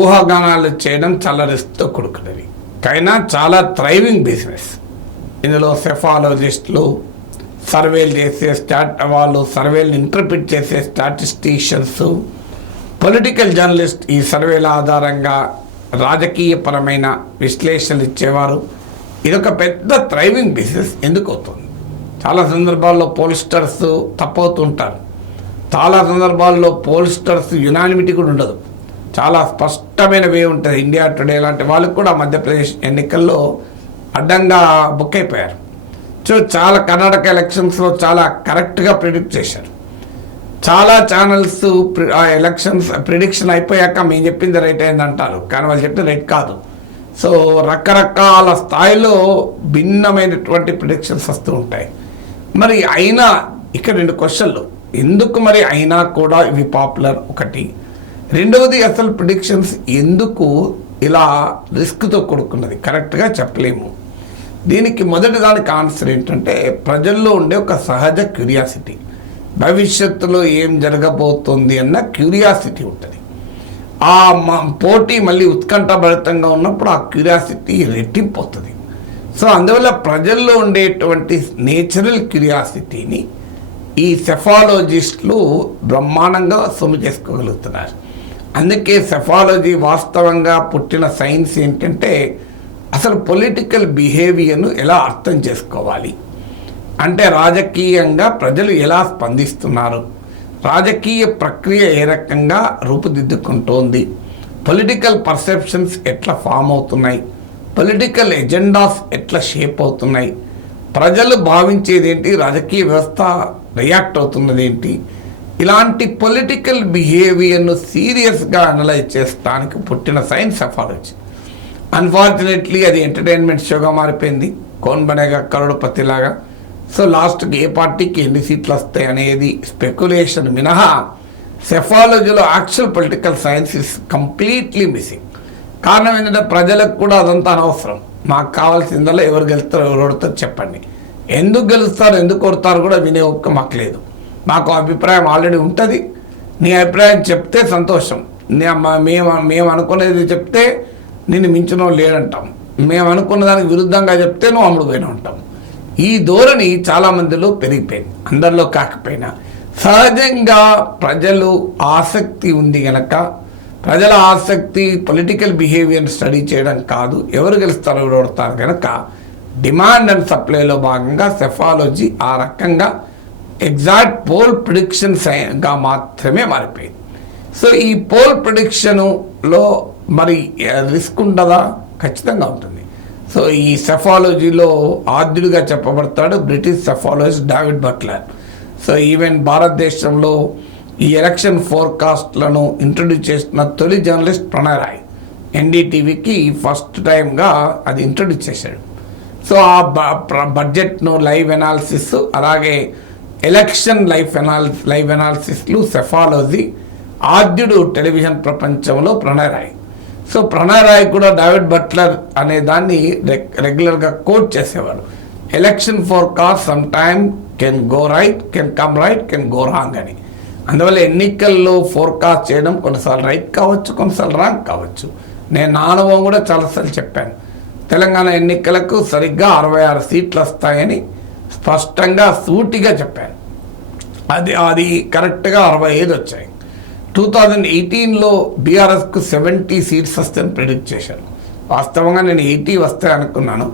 ఊహాగానాలు చేయడం చాలా రిస్క్తో కూడుకున్నది కైనా చాలా థ్రైవింగ్ బిజినెస్ ఇందులో సెఫాలజిస్టులు సర్వేలు చేసే స్టాట్ వాళ్ళు సర్వేలు ఇంటర్ప్రిట్ చేసే స్టాటిస్టీషియన్స్ పొలిటికల్ జర్నలిస్ట్ ఈ సర్వేల ఆధారంగా రాజకీయపరమైన విశ్లేషణలు ఇచ్చేవారు. ఇదొక పెద్ద థ్రైవింగ్ బిజినెస్ ఎందుకు అవుతుంది? చాలా సందర్భాల్లో పోలిస్టర్స్ తప్పవుతుంటారు చాలా సందర్భాల్లో పోలిస్టర్స్ యునానిమిటీ కూడా ఉండదు. చాలా స్పష్టమైన వే ఉంటుంది. ఇండియా టుడే లాంటి వాళ్ళు కూడా మధ్యప్రదేశ్ ఎన్నికల్లో అడ్డంగా బుక్ అయిపోయారు. సో చాలా కర్ణాటక ఎలక్షన్స్లో చాలా కరెక్ట్గా ప్రిడిక్ట్ చేశారు. చాలా ఛానల్స్ ఆ ఎలక్షన్స్ ప్రిడిక్షన్ అయిపోయాక మేము చెప్పింది రైట్ అయింది అంటారు కానీ వాళ్ళు చెప్పింది రైట్ కాదు. సో రకరకాల స్థాయిలో భిన్నమైనటువంటి ప్రిడిక్షన్స్ వస్తూ ఉంటాయి. మరి అయినా ఇక్కడ రెండు క్వశ్చన్లు. ఎందుకు మరి అయినా కూడా ఇవి పాపులర్ ఒకటి? రెండవది అసలు ప్రిడిక్షన్స్ ఎందుకు ఇలా రిస్క్తో కొడుకున్నది? కరెక్ట్గా చెప్పలేము. దీనికి మొదటి దానికి ఆన్సర్ ఏంటంటే ప్రజల్లో ఉండే ఒక సహజ క్యూరియాసిటీ భవిష్యత్తులో ఏం జరగబోతుంది అన్న క్యూరియాసిటీ ఉంటుంది. ఆ మా పోటీ మళ్ళీ ఉత్కంఠభరితంగా ఉన్నప్పుడు ఆ క్యూరియాసిటీ రెట్టింపోతుంది సో అందువల్ల ప్రజల్లో ఉండేటువంటి నేచురల్ క్యూరియాసిటీని ఈ సెఫాలజిస్టులు బ్రహ్మాండంగా సొమ్ము చేసుకోగలుగుతున్నారు. అందుకే సెఫాలజీ వాస్తవంగా పుట్టిన సైన్స్ ఏంటంటే అసలు పొలిటికల్ బిహేవియర్ను ఎలా అర్థం చేసుకోవాలి? అంటే రాజకీయంగా ప్రజలు ఎలా స్పందిస్తున్నారు? రాజకీయ ప్రక్రియ ఏ రకంగా రూపుదిద్దుకుంటోంది? పొలిటికల్ పర్సెప్షన్స్ ఎట్లా ఫామ్ అవుతున్నాయి? పొలిటికల్ ఎజెండాస్ ఎట్లా షేప్ అవుతున్నాయి? ప్రజలు భావించేది ఏంటి రాజకీయ వ్యవస్థ రియాక్ట్ అవుతున్నది ఏంటి ఇలాంటి పొలిటికల్ బిహేవియర్ను సీరియస్గా అనలైజ్ చేస్తానికి పుట్టిన సైన్స్ అఫాలజీ అన్ఫార్చునేట్లీ అది ఎంటర్టైన్మెంట్ షోగా మారిపోయింది. కోన్ బనేగా కరోడపతిలాగా. సో లాస్ట్కి ఏ పార్టీకి ఎన్ని సీట్లు వస్తాయి అనేది స్పెక్యులేషన్ మినహా సెఫాలజీలో actual political science is completely missing కారణం ఏంటంటే ప్రజలకు కూడా అదంతా అనవసరం. మాకు కావాల్సిందల్లా ఎవరు గెలుస్తారో ఎవరు ఓడతారో చెప్పండి. ఎందుకు గెలుస్తారు ఎందుకు కొడతారు కూడా వినే ఒక్క మాకు లేదు. మాకు అభిప్రాయం ఆల్రెడీ ఉంటుంది. నీ అభిప్రాయం చెప్తే సంతోషం. మేము మేము అనుకునేది చెప్తే నిన్ను మించిన లేడంటాం మేము అనుకున్న దానికి విరుద్ధంగా చెప్తే నువ్వు అమ్ముడుపోయిన ఉంటాం ఈ ధోరణి చాలా మందిలో పెరిగిపోయింది. అందరిలో కాకపోయినా. సహజంగా ప్రజలు ఆసక్తి ఉంది గనక ప్రజల ఆసక్తి పొలిటికల్ బిహేవియర్ స్టడీ చేయడం కాదు. ఎవరు గెలుస్తారో ఎవరు కనుక డిమాండ్ అండ్ సప్లైలో భాగంగా సెఫాలజీ ఆ రకంగా ఎగ్జాక్ట్ పోల్ ప్రిడిక్షన్స్గా మాత్రమే మారిపోయింది. సో ఈ పోల్ ప్రిడిక్షన్లో మరి రిస్క్ ఉండదా? ఖచ్చితంగా ఉంటుంది. సో ఈ సెఫాలజీలో ఆద్యుడిగా చెప్పబడతాడు British psephologist David Butler. So even భారతదేశంలో ఈ ఎలక్షన్ ఫోర్కాస్ట్లను ఇంట్రడ్యూస్ చేసిన తొలి జర్నలిస్ట్ ప్రణయ్ రాయ్. ఎన్డీటీవీకి ఫస్ట్ టైంగా అది ఇంట్రడ్యూస్ చేశాడు. సో ఆ బ- బడ్జెట్ను లైవ్ ఎనాలిసిస్ అలాగే ఎలక్షన్ లైఫ్ ఎనాల్ లైవ్ ఎనాలిసిస్లు సెఫాలజీ ఆద్యుడు టెలివిజన్ ప్రపంచంలో ప్రణయ్ రాయ్. సో ప్రణయ్ రాయ్ కూడా డేవిడ్ బట్లర్ అనే దాన్ని రెగ్యులర్గా కోట్ చేసేవాడు. Election forecast some time can go right can come right can go wrong అని. అందువల్ల ఎన్నికల్లో ఫోర్కాస్ట్ చేయడం కొన్నిసార్లు రైట్ కావచ్చు కొన్నిసార్లు రాంగ్ కావచ్చు. నేను నా అనుభవం కూడా చాలాసార్లు చెప్పాను. తెలంగాణ ఎన్నికలకు సరిగ్గా అరవై ఆరు సీట్లు వస్తాయని స్పష్టంగా సూటిగా చెప్పాను. అది అది కరెక్ట్గా అరవై ఐదు వచ్చాయి. టూ థౌజండ్ ఎయిటీన్లో బీఆర్ఎస్కు సెవెంటీ సీట్స్ వస్తాయని ప్రిడిక్ట్ చేశాను వాస్తవంగా నేను ఎయిటీ వస్తాయి అనుకున్నాను.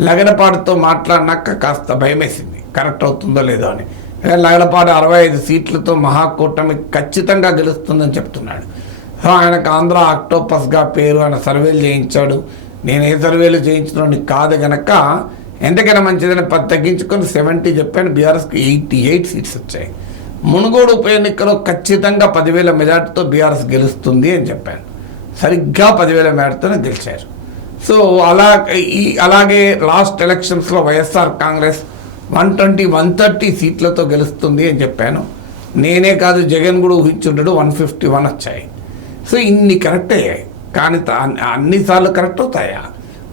లగడపాడుతో మాట్లాడినాక కాస్త భయమేసింది. కరెక్ట్ అవుతుందో లేదో అని. కానీ లగడపాడు అరవై ఐదు సీట్లతో మహాకూటమి ఖచ్చితంగా గెలుస్తుందని చెప్తున్నాడు. సో ఆయనకు ఆంధ్ర ఆక్టోపస్గా పేరు ఆయన సర్వేలు చేయించాడు. నేను ఏ సర్వేలు చేయించడం కాదు గనక ఎంతకైనా మంచిదని పది తగ్గించుకొని సెవెంటీ చెప్పాను బీఆర్ఎస్కి ఎయిటీ ఎయిట్ సీట్స్ వచ్చాయి. మునుగోడు ఉప ఎన్నికలో ఖచ్చితంగా పదివేల మెజార్టీతో బీఆర్ఎస్ గెలుస్తుంది అని చెప్పాను. సరిగ్గా పదివేల మెజార్టీతోనే గెలిచారు. సో అలా ఈ అలాగే లాస్ట్ ఎలక్షన్స్లో YSR Congress one twenty one thirty సీట్లతో గెలుస్తుంది అని చెప్పాను. నేనే కాదు జగన్ కూడా ఊహించుంటాడు వన్ ఫిఫ్టీ వన్ వచ్చాయి. సో ఇన్ని కరెక్ట్ అయ్యాయి. కానీ అన్ని- అన్నిసార్లు కరెక్ట్ అవుతాయా?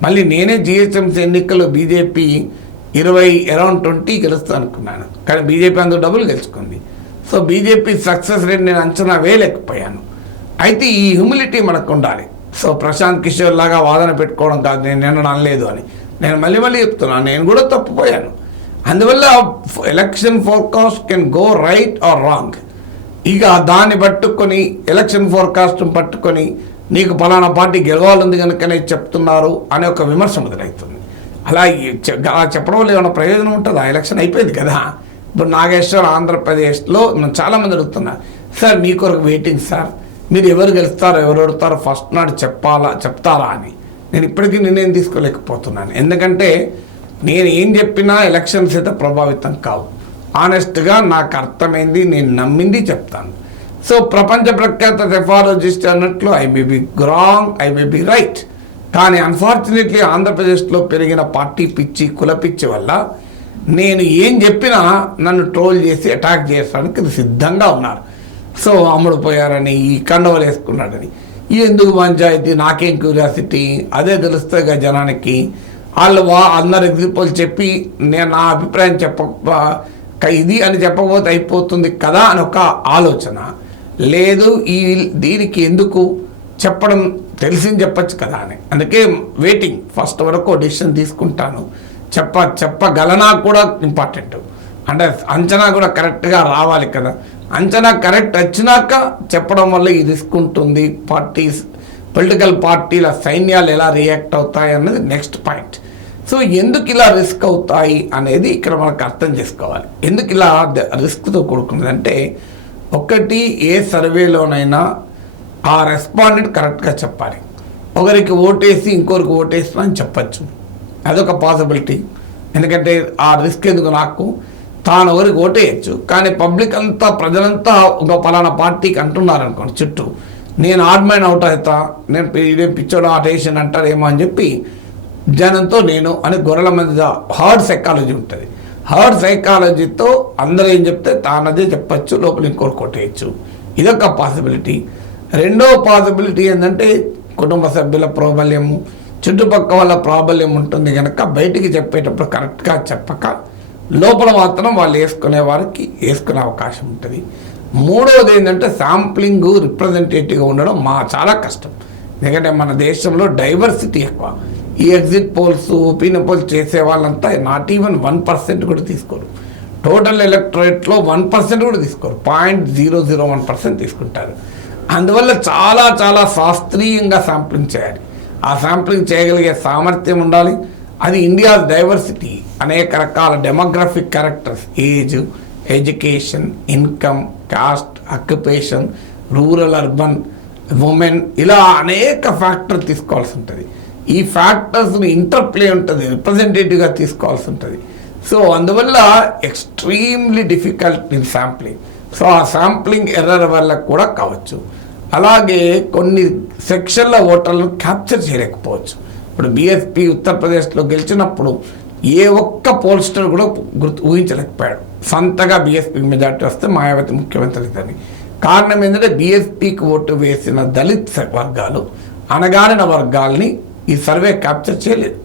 మళ్ళీ నేనే జిహెచ్ఎంసీ ఎన్నికల్లో బీజేపీ ఇరవై అరౌండ్ ట్వంటీ గెలుస్తా అనుకున్నాను. కానీ బీజేపీ అందులో డబుల్ గెలుచుకుంది. సో బీజేపీ సక్సెస్ రేట్ నేను అంచనా వేయలేకపోయాను. అయితే ఈ హ్యూమిలిటీ మనకు ఉండాలి సో ప్రశాంత్ కిషోర్ లాగా వాదన పెట్టుకోవడం కాదు నేను నిన్న అనలేదు అని. నేను మళ్ళీ మళ్ళీ చెప్తున్నాను నేను కూడా తప్పిపోయాను. అందువల్ల election forecast can go right or wrong. ఇక దాన్ని పట్టుకొని ఎలక్షన్ ఫోర్కాస్ట్ పట్టుకొని నీకు పలానా పార్టీ గెలవాలంది కనుకనే చెప్తున్నారు అనే ఒక విమర్శ మొదలవుతుంది అలా అలా చెప్పడం వల్ల ఏమైనా ప్రయోజనం ఉంటుంది? ఆ ఎలక్షన్ అయిపోయింది కదా. ఇప్పుడు నాగేశ్వర్ ఆంధ్రప్రదేశ్లో నన్ను చాలామంది అడుగుతున్నారు సార్ మీ కొరకు వెయిటింగ్ సార్. మీరు ఎవరు గెలుస్తారో ఎవరు ఓడతారో ఫస్ట్ నాడు చెప్పాలా చెప్తారా? అని. నేను ఇప్పటికీ నిర్ణయం తీసుకోలేకపోతున్నాను. ఎందుకంటే నేను ఏం చెప్పినా ఎలక్షన్స్ అయితే ప్రభావితం కావు. ఆనెస్ట్గా నాకు అర్థమైంది నేను నమ్మింది చెప్తాను. సో ప్రపంచ ప్రఖ్యాత సెఫాలజిస్ట్ అన్నట్లు I may be wrong I may be right కానీ అన్ఫార్చునేట్లీ ఆంధ్రప్రదేశ్లో పెరిగిన పార్టీ పిచ్చి కుల పిచ్చి వల్ల నేను ఏం చెప్పినా నన్ను ట్రోల్ చేసి అటాక్ చేయడానికి ఇది సిద్ధంగా ఉన్నారు. సో అమ్ముడు పోయారని ఈ కండవలు వేసుకున్నాడని. ఎందుకు పంచాయతీ? నాకేం క్యూరియాసిటీ అదే తెలుస్తుంది జనానికి. వాళ్ళు వా అందరు ఎగ్జింపుల్ చెప్పి నేను నా అభిప్రాయం చెప్ప ఇది అని చెప్పకపోతే అయిపోతుంది కదా అని ఒక ఆలోచన. లేదు ఈ దీనికి ఎందుకు చెప్పడం తెలిసింది చెప్పచ్చు కదా అని. అందుకే వెయిటింగ్ ఫస్ట్ వరకు డిసిషన్ తీసుకుంటాను. చెప్ప చెప్పగలనా కూడా ఇంపార్టెంట్ అంటే అంచనా కూడా కరెక్ట్గా రావాలి కదా. అంచనా కరెక్ట్ వచ్చినాక చెప్పడం వల్ల ఈ రిస్క్ ఉంటుంది. పార్టీస్ పొలిటికల్ పార్టీల సైన్యాలు ఎలా రియాక్ట్ అవుతాయి అన్నది నెక్స్ట్ పాయింట్ సో ఎందుకు ఇలా రిస్క్ అవుతాయి అనేది ఇక్కడ మనకు అర్థం చేసుకోవాలి. ఎందుకు ఇలా రిస్క్తో కూడుకున్నది అంటే ఒకటి ఏ సర్వేలోనైనా ఆ రెస్పాండెంట్ కరెక్ట్గా చెప్పాలి. ఒకరికి ఓటేసి ఇంకొకరికి ఓటేసిన అని చెప్పచ్చు. అదొక పాసిబిలిటీ ఎందుకంటే ఆ రిస్క్ ఎందుకు నాకు? తాను ఎవరికి ఓటేయచ్చు? కానీ పబ్లిక్ అంతా ప్రజలంతా ఒక పలానా పార్టీకి అంటున్నారు అనుకోండి చుట్టూ. నేను ఆడ్మైన్ అవుట్ అవుతా నేను ఇదే ఇదేం పిచ్చోడు ఆటేషన్ అంటారేమో అని చెప్పి జనంతో నేను అని గొర్రెల మధ్య హార్డ్ సెకాలజీ ఉంటుంది. హార్డ్ సైకాలజీతో అందరూ ఏం చెప్తే తానదే చెప్పచ్చు లోపల ఇంకోటి కొట్టేయచ్చు. ఇదొక పాసిబిలిటీ. రెండో పాసిబిలిటీ ఏంటంటే కుటుంబ సభ్యుల ప్రాబల్యము చుట్టుపక్కల వాళ్ళ ప్రాబల్యం ఉంటుంది కనుక బయటికి చెప్పేటప్పుడు కరెక్ట్గా చెప్పక లోపల మాత్రం వాళ్ళు వేసుకునే వారికి వేసుకునే అవకాశం ఉంటుంది. మూడవది ఏంటంటే శాంప్లింగ్ రిప్రజెంటేటివ్గా ఉండడం మా చాలా కష్టం. ఎందుకంటే మన దేశంలో డైవర్సిటీ ఎక్కువ. ఈ ఎగ్జిట్ పోల్స్ ఒపీనియన్ పోల్స్ చేసే వాళ్ళంతా నాట్ ఈవెన్ వన్ పర్సెంట్ కూడా తీసుకోరు. టోటల్ ఎలక్టరేట్లో వన్ పర్సెంట్ కూడా తీసుకోరు. Point zero zero one percent తీసుకుంటారు. అందువల్ల చాలా చాలా శాస్త్రీయంగా శాంప్లింగ్ చేయాలి. ఆ శాంప్లింగ్ చేయగలిగే సామర్థ్యం ఉండాలి. అది ఇండియా డైవర్సిటీ అనేక రకాల demographic characters age education income caste occupation rural urban women ఇలా అనేక ఫ్యాక్టర్ తీసుకోవాల్సి ఉంటుంది. ఈ ఫ్యాక్టర్స్ని ఇంటర్ప్లే ఉంటుంది రిప్రజెంటేటివ్గా తీసుకోవాల్సి ఉంటుంది. సో అందువల్ల extremely difficult in sampling so ఆ శాంప్లింగ్ ఎర్రర్ వల్ల కూడా కావచ్చు. అలాగే కొన్ని సెక్షన్ల ఓటర్లను క్యాప్చర్ చేయలేకపోవచ్చు. ఇప్పుడు బీఎస్పీ ఉత్తరప్రదేశ్లో గెలిచినప్పుడు ఏ ఒక్క పోల్స్టర్ కూడా గుర్తు ఊహించలేకపోయాడు. సొంతగా బీఎస్పీ మెజార్టీ వస్తే మాయావతి ముఖ్యమంత్రి అవుతుందని కారణం ఏంటంటే బీఎస్పీకి ఓటు వేసిన దళిత్ వర్గాలు అనగానిన వర్గాల్ని ఈ సర్వే క్యాప్చర్ చేయలేదు.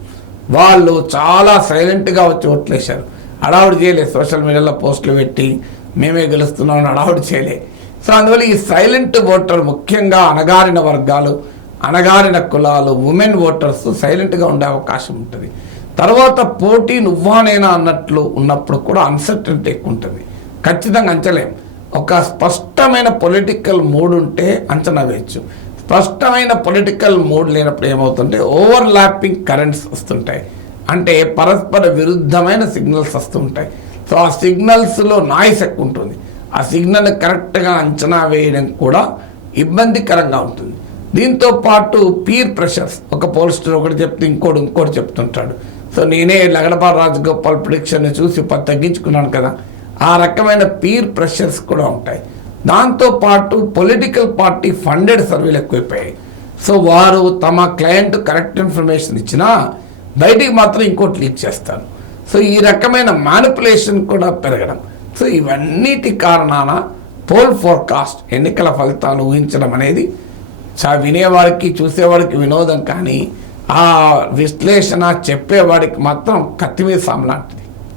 వాళ్ళు చాలా సైలెంట్గా వచ్చి ఓట్లేశారు. హడావుడి చేయలేదు సోషల్ మీడియాలో పోస్టులు పెట్టి మేమే గెలుస్తున్నాం అని హడావుడి చేయలేదు సో అందువల్ల ఈ సైలెంట్ ఓటర్ ముఖ్యంగా అణగారిన వర్గాలు అణగారిన కులాలు ఉమెన్ ఓటర్స్ సైలెంట్గా ఉండే అవకాశం ఉంటుంది. తర్వాత పోటీ నువ్వానేనా అన్నట్లు ఉన్నప్పుడు కూడా అన్సర్టనిటీ ఎక్కువ ఉంటుంది. ఖచ్చితంగా అంచలేం. ఒక స్పష్టమైన పొలిటికల్ మూడ్ ఉంటే అంచనా వేయచ్చు. స్పష్టమైన పొలిటికల్ మూడ్ లేనప్పుడు ఏమవుతుంటే ఓవర్ ల్యాపింగ్ కరెంట్స్ వస్తుంటాయి. అంటే పరస్పర విరుద్ధమైన సిగ్నల్స్ వస్తుంటాయి. సో ఆ సిగ్నల్స్లో నాయిస్ ఎక్కువ ఉంటుంది. ఆ సిగ్నల్ కరెక్ట్గా అంచనా వేయడం కూడా ఇబ్బందికరంగా ఉంటుంది. దీంతో పాటు పీర్ ప్రెషర్స్ ఒక పోల్స్టర్ ఒకటి చెప్తే ఇంకోటి ఇంకోటి చెప్తుంటాడు. సో నేనే లగడపాటి రాజగోపాల్ ప్రిడిక్షన్ చూసి తగ్గించుకున్నాను కదా. ఆ రకమైన పీర్ ప్రెషర్స్ కూడా ఉంటాయి. దాంతో పాటు పొలిటికల్ పార్టీ ఫండెడ్ సర్వేలు ఎక్కువైపోయాయి. సో వారు తమ క్లయింట్ కరెక్ట్ ఇన్ఫర్మేషన్ ఇచ్చినా బయటికి మాత్రం ఇంకోటి లీక్ చేస్తారు. సో ఈ రకమైన మ్యానిపులేషన్ కూడా పెరగడం. సో ఇవన్నిటి కారణాన పోల్ ఫోర్కాస్ట్ ఎన్నికల ఫలితాలు ఊహించడం అనేది చా వినేవాడికి చూసేవాడికి వినోదం కానీ ఆ విశ్లేషణ చెప్పేవాడికి మాత్రం కత్తిమీద సాము లాంటిది.